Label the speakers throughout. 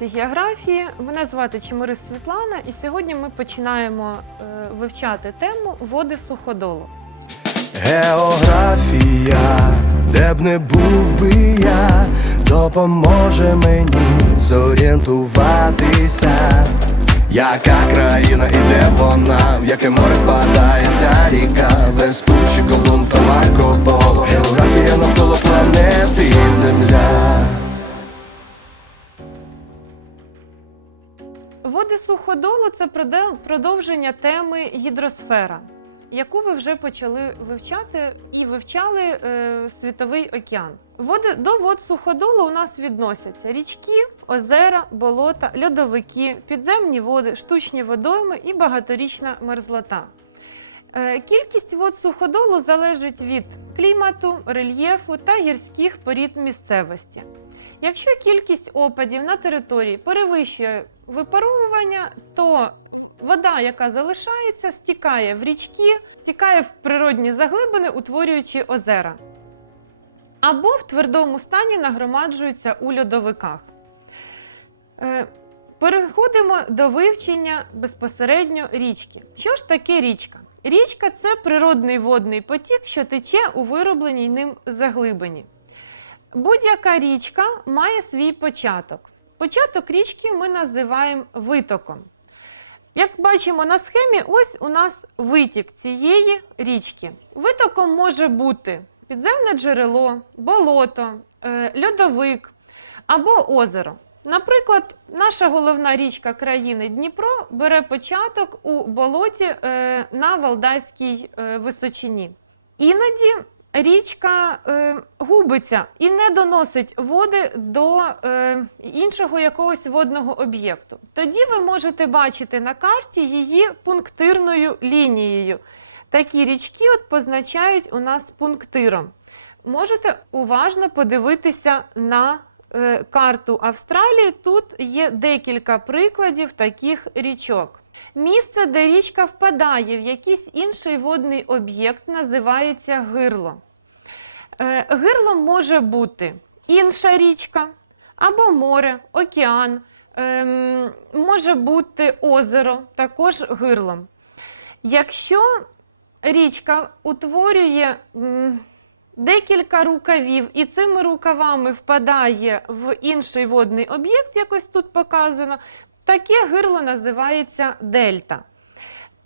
Speaker 1: уроці географії. Мене звати Чемирис Світлана, і сьогодні ми починаємо е, вивчати тему води суходолу.
Speaker 2: Географія, де б не був би я, допоможе мені зорієнтуватися. Яка країна і де вона, в яке море впадає ця ріка, Веспуччі, Колумб та Марко Поло Географія навколо планети Земля.
Speaker 1: Води суходолу це продовження теми гідросфера, яку ви вже почали вивчати і вивчали е, Світовий океан. Води до вод суходолу у нас відносяться річки, озера, болота, льодовики, підземні води, штучні водойми і багаторічна мерзлота. Е, Кількість вод суходолу залежить від клімату, рельєфу та гірських порід місцевості. Якщо кількість опадів на території перевищує випаровування, то вода, яка залишається, стікає в річки, стікає в природні заглибини, утворюючи озера. Або в твердому стані нагромаджуються у льодовиках. Е, Переходимо до вивчення безпосередньо річки. Що ж таке річка? Річка це природний водний потік, що тече у виробленій ним заглибині. Будь-яка річка має свій початок. Початок річки ми називаємо витоком. Як бачимо на схемі, ось у нас витік цієї річки. Витоком може бути підземне джерело, болото, е, льодовик або озеро. Наприклад, наша головна річка країни Дніпро бере початок у болоті е, на Валдайській е, височині. Іноді річка е, губиться і не доносить води до е, іншого якогось водного об'єкту. Тоді ви можете бачити на карті її пунктирною лінією. Такі річки от позначають у нас пунктиром. Можете уважно подивитися на е, карту Австралії. Тут є декілька прикладів таких річок. Місце, де річка впадає в якийсь інший водний об'єкт, називається гирло. Е, Гирлом може бути інша річка, або море, океан, ем, може бути озеро, також гирлом. Якщо річка утворює декілька рукавів, і цими рукавами впадає в інший водний об'єкт, якось тут показано, таке гирло називається дельта.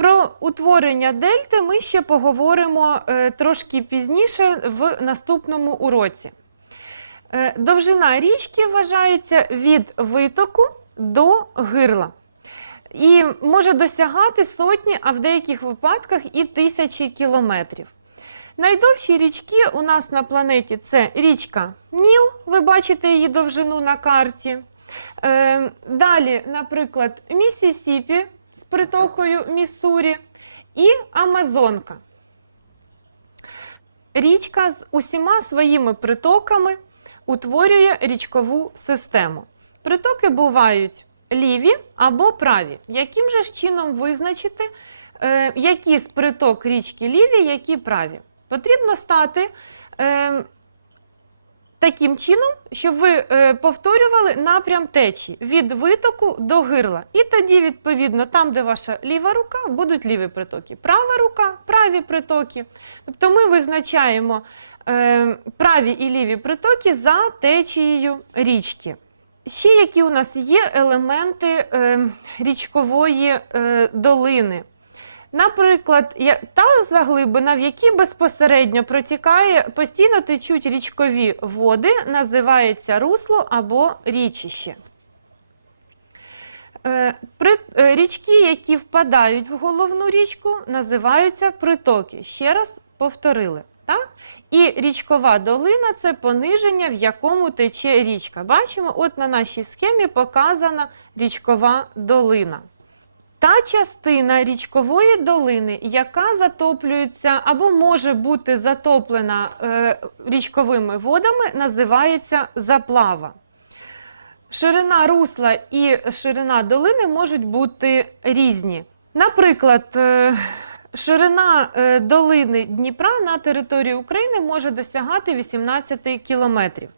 Speaker 1: Про утворення дельти ми ще поговоримо е, трошки пізніше в наступному уроці. Е, довжина річки вважається від витоку до гирла. І може досягати сотні, а в деяких випадках і тисячі кілометрів. Найдовші річки у нас на планеті це річка Ніл, ви бачите її довжину на карті. Е, далі, наприклад, Міссісіпі з притокою Міссурі і Амазонка. Річка з усіма своїми притоками утворює річкову систему. Притоки бувають ліві або праві. Яким же ж чином визначити, е, які з приток річки ліві, які праві? Потрібно стати е, таким чином, щоб ви е, повторювали напрям течії від витоку до гирла. І тоді, відповідно, там, де ваша ліва рука, будуть ліві притоки, права рука праві притоки. Тобто ми визначаємо е, праві і ліві притоки за течією річки. Ще які у нас є елементи е, річкової долини. Наприклад, та заглибина, в якій безпосередньо протікає, постійно течуть річкові води, називається русло або річище. Е, е, Річки, які впадають в головну річку, називаються притоки. Ще раз повторили. Так? І річкова долина це пониження, в якому тече річка. Бачимо, от на нашій схемі показана річкова долина. Та частина річкової долини, яка затоплюється або може бути затоплена е, річковими водами, називається заплава. Ширина русла і ширина долини можуть бути різні. Наприклад, е, ширина е, долини Дніпра на території України може досягати 18 кілометрів.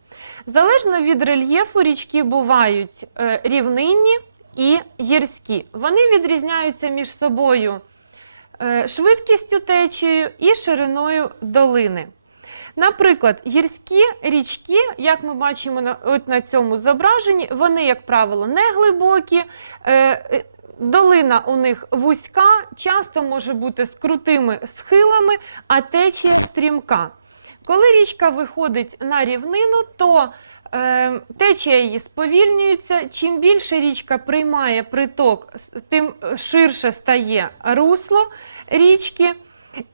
Speaker 1: Залежно від рельєфу, річки бувають е, рівнинні і гірські. Вони відрізняються між собою е, швидкістю течії і шириною долини. Наприклад, гірські річки, як ми бачимо на, от на цьому зображенні, вони, як правило, не глибокі. Е, е, долина у них вузька, часто може бути з крутими схилами, а течія стрімка. Коли річка виходить на рівнину, то течія її сповільнюється. Чим більше річка приймає приток, тим ширше стає русло річки.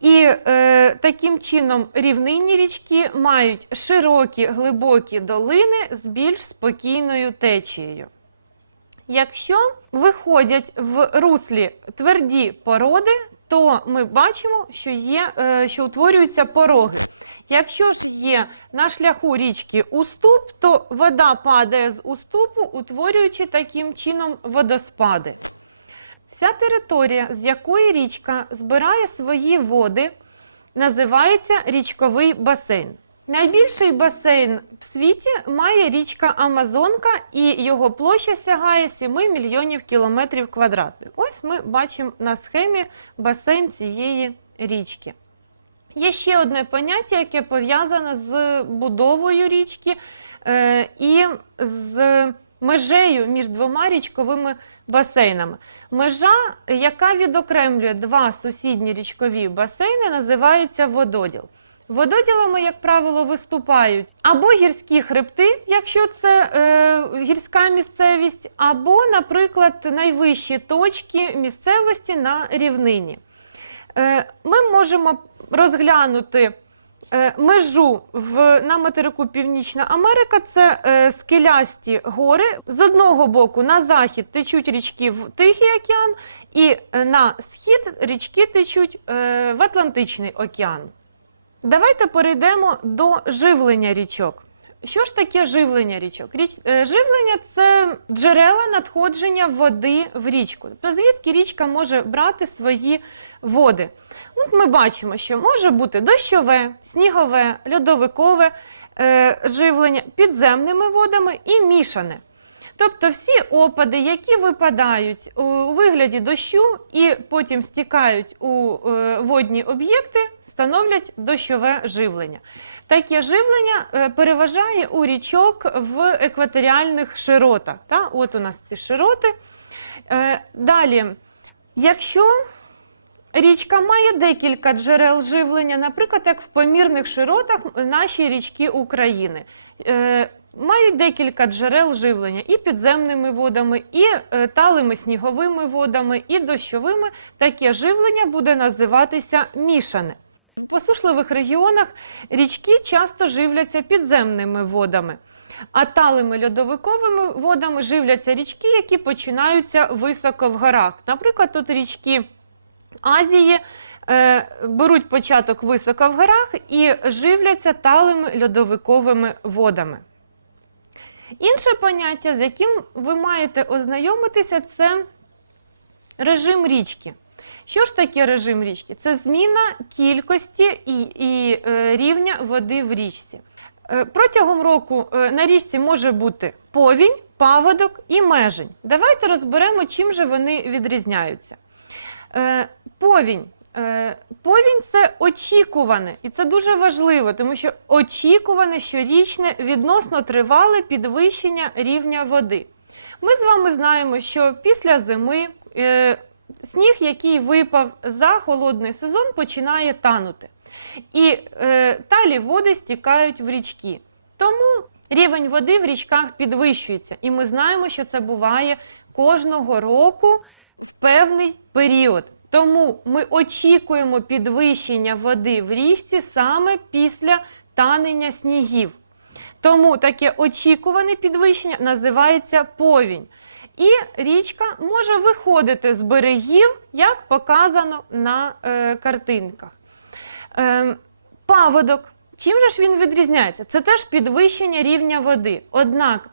Speaker 1: І е, таким чином рівнинні річки мають широкі глибокі долини з більш спокійною течією. Якщо виходять в руслі тверді породи, то ми бачимо, що, є, е, що утворюються пороги. Якщо ж є на шляху річки уступ, то вода падає з уступу, утворюючи таким чином водоспади. Вся територія, з якої річка збирає свої води, називається річковий басейн. Найбільший басейн в світі має річка Амазонка, і його площа сягає 7 мільйонів кілометрів квадратних. Ось ми бачимо на схемі басейн цієї річки. Є ще одне поняття, яке пов'язане з будовою річки е, і з межею між двома річковими басейнами. Межа, яка відокремлює два сусідні річкові басейни, називається вододіл. Вододілами, як правило, виступають або гірські хребти, якщо це е, гірська місцевість, або, наприклад, найвищі точки місцевості на рівнині. Е, ми можемо розглянути е, межу в, на материку Північна Америка це е, скелясті гори. З одного боку на захід течуть річки в Тихий океан, і е, на схід річки течуть в Атлантичний океан. Давайте перейдемо до живлення річок. Що ж таке живлення річок? Річ, живлення це джерела надходження води в річку. Тобто звідки річка може брати свої води? От ми бачимо, що може бути дощове, снігове, льодовикове е, живлення підземними водами і мішане. Тобто всі опади, які випадають у вигляді дощу і потім стікають у е, водні об'єкти, становлять дощове живлення. Таке живлення е, переважає у річок в екваторіальних широтах. Та? От у нас ці широти. Е, Далі, якщо Річка має декілька джерел живлення, наприклад, як в помірних широтах наші річки України. Е, мають декілька джерел живлення і підземними водами, і е, талими сніговими водами, і дощовими. Таке живлення буде називатися мішане. В посушливих регіонах річки часто живляться підземними водами, а талими льодовиковими водами живляться річки, які починаються високо в горах. Наприклад, тут річки Азії е, беруть початок високо в горах і живляться талими льодовиковими водами. Інше поняття, з яким ви маєте ознайомитися, це режим річки. Що ж таке режим річки? Це зміна кількості і, і е, рівня води в річці. Е, протягом року на річці може бути повінь, паводок і межень. Давайте розберемо, чим же вони відрізняються. Повінь. Е, повінь це очікуване, і це дуже важливо, тому що очікуване щорічне відносно тривале підвищення рівня води. Ми з вами знаємо, що після зими е, сніг, який випав за холодний сезон, починає танути. І е, талі води стікають в річки. Тому рівень води в річках підвищується. І ми знаємо, що це буває кожного року в певний період. Тому ми очікуємо підвищення води в річці саме після танення снігів. Тому таке очікуване підвищення називається повінь. І річка може виходити з берегів, як показано на е, картинках. Е, паводок. Чим же ж він відрізняється? Це теж підвищення рівня води. Однак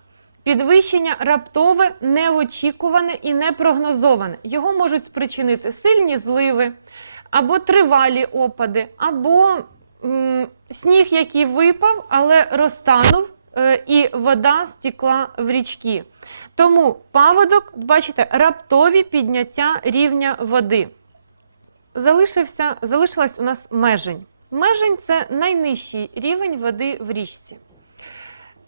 Speaker 1: підвищення раптове, неочікуване і непрогнозоване. Його можуть спричинити сильні зливи або тривалі опади, або м, сніг, який випав, але розтанув, е, і вода стікла в річки. Тому паводок, бачите, раптові підняття рівня води. Залишився, залишилась у нас межень. Межень це найнижчий рівень води в річці.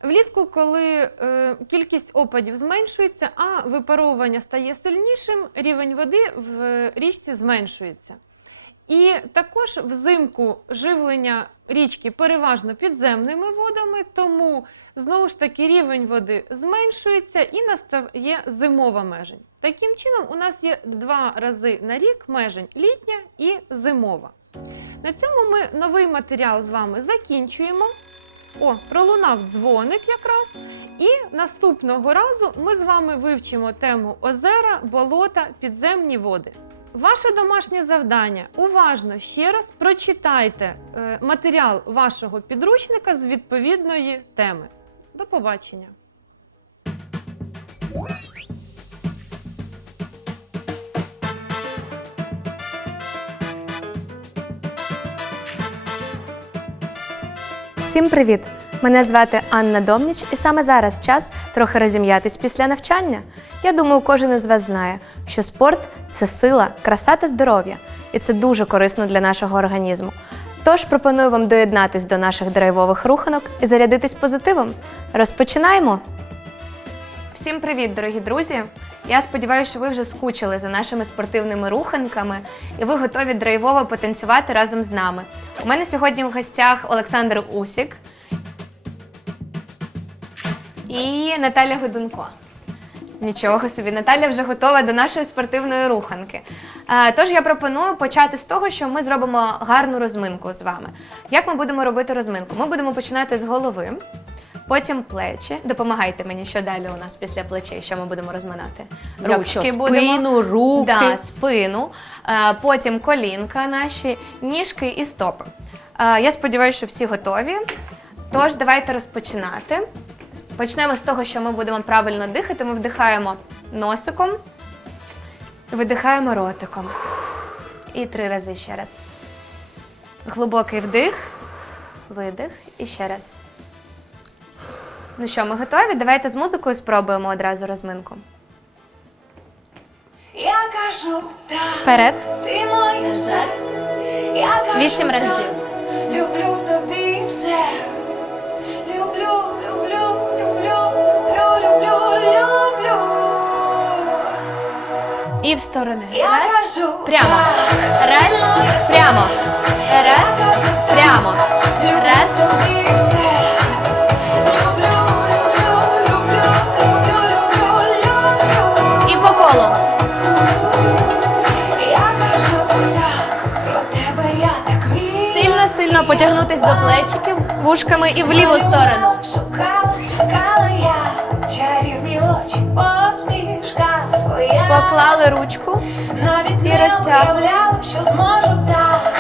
Speaker 1: Влітку, коли е, кількість опадів зменшується, а випаровування стає сильнішим, рівень води в річці зменшується. І також взимку живлення річки переважно підземними водами, тому знову ж таки рівень води зменшується і настає зимова межень. Таким чином, у нас є два рази на рік межень літня і зимова. На цьому ми новий матеріал з вами закінчуємо. О, пролунав дзвоник якраз. І наступного разу ми з вами вивчимо тему озера, болота, підземні води. Ваше домашнє завдання уважно ще раз прочитайте е, матеріал вашого підручника з відповідної теми. До побачення!
Speaker 3: Всім привіт! Мене звати Анна Домніч, і саме зараз час трохи розім'ятись після навчання. Я думаю, кожен із вас знає, що спорт це сила, краса та здоров'я, і це дуже корисно для нашого організму. Тож пропоную вам доєднатись до наших драйвових руханок і зарядитись позитивом. Розпочинаємо! Всім привіт, дорогі друзі! Я сподіваюся, що ви вже скучили за нашими спортивними руханками і ви готові драйвово потанцювати разом з нами. У мене сьогодні в гостях Олександр Усік і Наталя Годунко. Нічого собі, Наталя вже готова до нашої спортивної руханки. Е, Тож я пропоную почати з того, що ми зробимо гарну розминку з вами. Як ми будемо робити розминку? Ми будемо починати з голови, потім плечі. Допомагайте мені, що далі у нас після плечей, що ми будемо розминати. Ручки
Speaker 4: спину, руки.
Speaker 3: Да, спину, е, потім колінка наші, ніжки і стопи. Е, Я сподіваюся, що всі готові. Тож давайте розпочинати. Почнемо з того, що ми будемо правильно дихати. Ми вдихаємо носиком, видихаємо ротиком. І три рази ще раз. Глибокий вдих, видих і ще раз. Ну що, ми готові? Давайте з музикою спробуємо одразу розминку.
Speaker 5: Я кажу так,
Speaker 3: Вперед.
Speaker 5: ти моє все. Я кажу
Speaker 3: Вісім
Speaker 5: так,
Speaker 3: разів.
Speaker 5: Люблю в тобі все. Люблю, люблю, люблю, люблю, люблю, люблю.
Speaker 3: І в сторони.
Speaker 5: Я
Speaker 3: Раз.
Speaker 5: кажу
Speaker 3: Прямо.
Speaker 5: так,
Speaker 3: Раз.
Speaker 5: ти моє все.
Speaker 3: Прямо.
Speaker 5: Я
Speaker 3: Раз.
Speaker 5: кажу так,
Speaker 3: Прямо.
Speaker 5: Люблю
Speaker 3: Раз.
Speaker 5: в тобі
Speaker 3: потягнутись до плечиків вушками і в ліву сторону.
Speaker 5: Шукала, шукала я чарівні очі, посмішка твоя.
Speaker 3: Поклали ручку.
Speaker 5: Навіть
Speaker 3: і розтягнули.
Speaker 5: що зможу так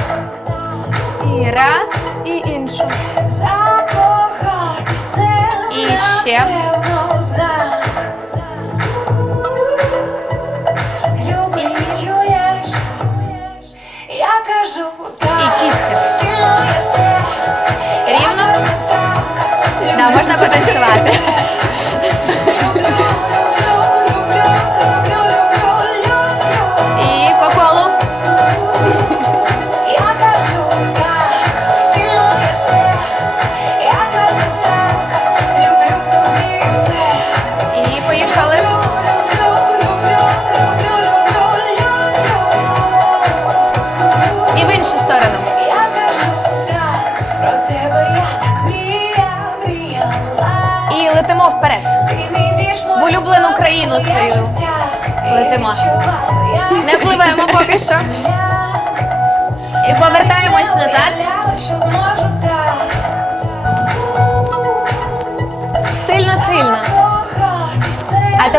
Speaker 3: І раз, і іншу.
Speaker 5: закохатись. Це
Speaker 3: І ще.
Speaker 5: напевно знак. Любий, чуєш? Я кажу так.
Speaker 3: І кісті. Рівно? Да, можна потанцювати.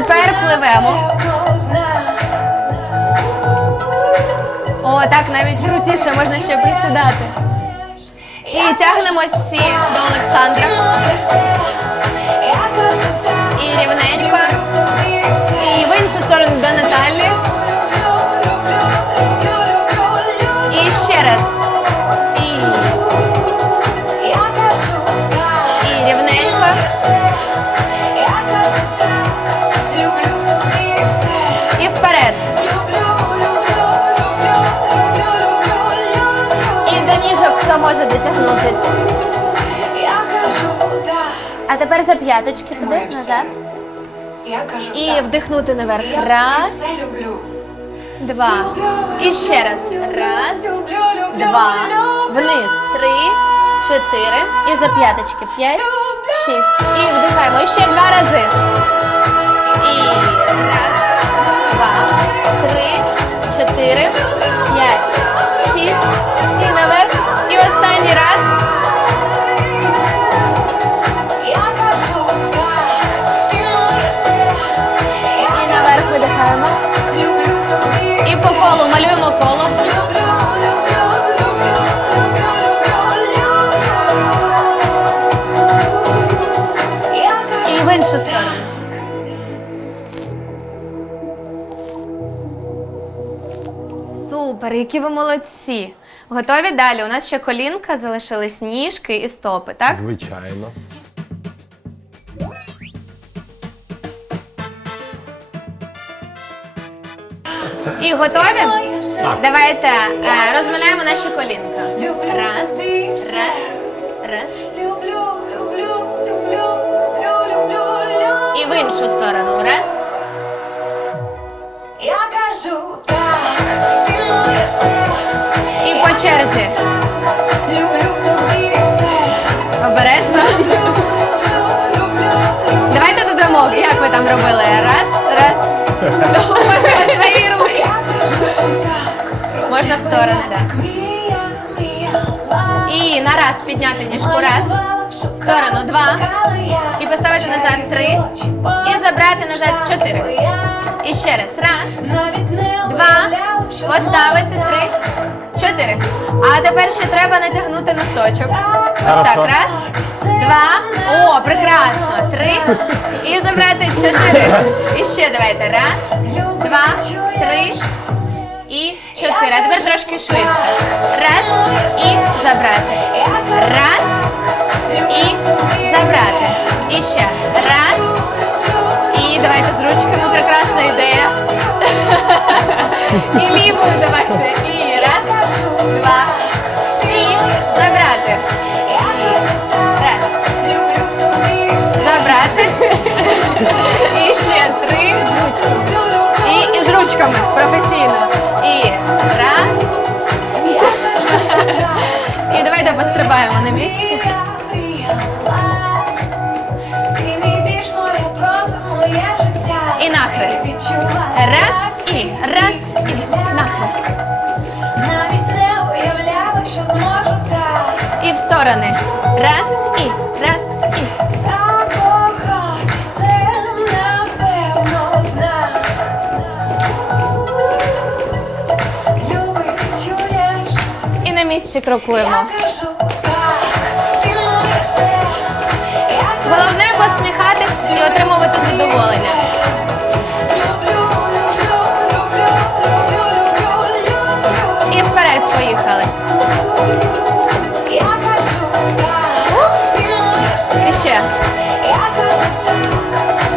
Speaker 3: Тепер пливемо. О, так навіть крутіше, можна ще присідати. І тягнемось всі до Олександра. І рівненько. І в іншу сторону до Наталі. І ще раз. І, і рівненько. Хто може дотягнутись.
Speaker 5: Я кажу так,
Speaker 3: А тепер за п'яточки туди,
Speaker 5: моє все.
Speaker 3: назад.
Speaker 5: я кажу
Speaker 3: І
Speaker 5: так.
Speaker 3: вдихнути наверх.
Speaker 5: Я
Speaker 3: Раз,
Speaker 5: все люблю.
Speaker 3: два. І ще раз. Раз,
Speaker 5: Люблю, люблю,
Speaker 3: два.
Speaker 5: люблю.
Speaker 3: Вниз. Три, чотири. І за п'яточки. П'ять, шість. І вдихаємо. І ще два рази. І раз, два, три, чотири, п'ять, шість. І наверх. Останній раз. І наверх видихаємо. І по колу малюємо коло. І в іншу сторону. Супер, які ви молодці. Готові далі? У нас ще колінка, залишились ніжки і стопи, так?
Speaker 4: Звичайно.
Speaker 3: І готові?
Speaker 5: все.
Speaker 3: Давайте е, розминаємо наші колінка. Раз, раз, раз.
Speaker 5: Люблю, люблю, люблю, люблю, люблю, люблю.
Speaker 3: І в іншу сторону. Раз.
Speaker 5: Я кажу так, ти моє все.
Speaker 3: І по черзі. Обережно. Давайте додамо, як ви там робили. Раз, раз. Ой, Свої руки. Можна в сторону, так. І на раз підняти ніжку. Раз.
Speaker 5: В
Speaker 3: сторону, два. І поставити назад три. І забрати назад чотири. І ще раз. Раз. Два. Поставити три. Чотири. А тепер ще треба натягнути носочок. Ось так. Раз. Два. О, прекрасно. Три. І забрати чотири. І ще давайте. Раз, два, три. І чотири. А тепер трошки швидше. Раз. І забрати. Раз. І забрати. І ще. Раз. І давайте з ручками. Прекрасна ідея. І лівою давайте. І раз, два. І забрати. І раз.
Speaker 5: Люблю.
Speaker 3: Забрати. І ще три. І, і з ручками професійно. І раз. І давайте пострибаємо на місці. І нахрест. Раз і раз сторони. Раз і раз і.
Speaker 5: Закохатись це напевно знак. Любий, чуєш?
Speaker 3: І на місці крокуємо.
Speaker 5: Я кажу так, ти моє все. Я кажу
Speaker 3: Головне посміхатись і отримувати задоволення.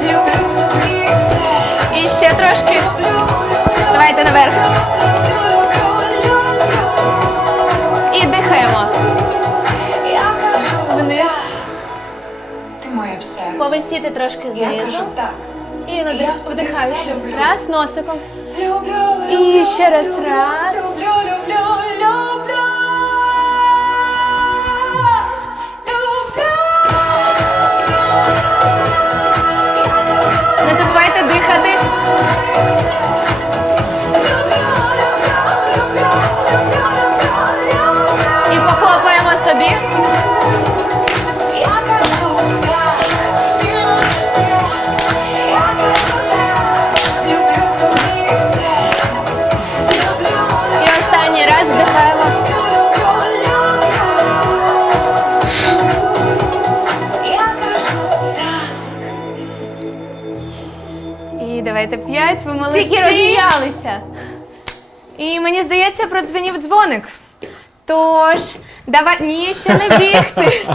Speaker 3: Ще. І ще трошки. Давайте наверх. І дихаємо. Вниз.
Speaker 5: ти моє все.
Speaker 3: Повисіти трошки знизу. І надих- вдихаю ще раз. носиком. І ще раз. Раз. Давайте п'ять, ви молодці. Тільки розміялися. І мені здається, продзвенів дзвоник. Тож, давай ні, ще не бігти.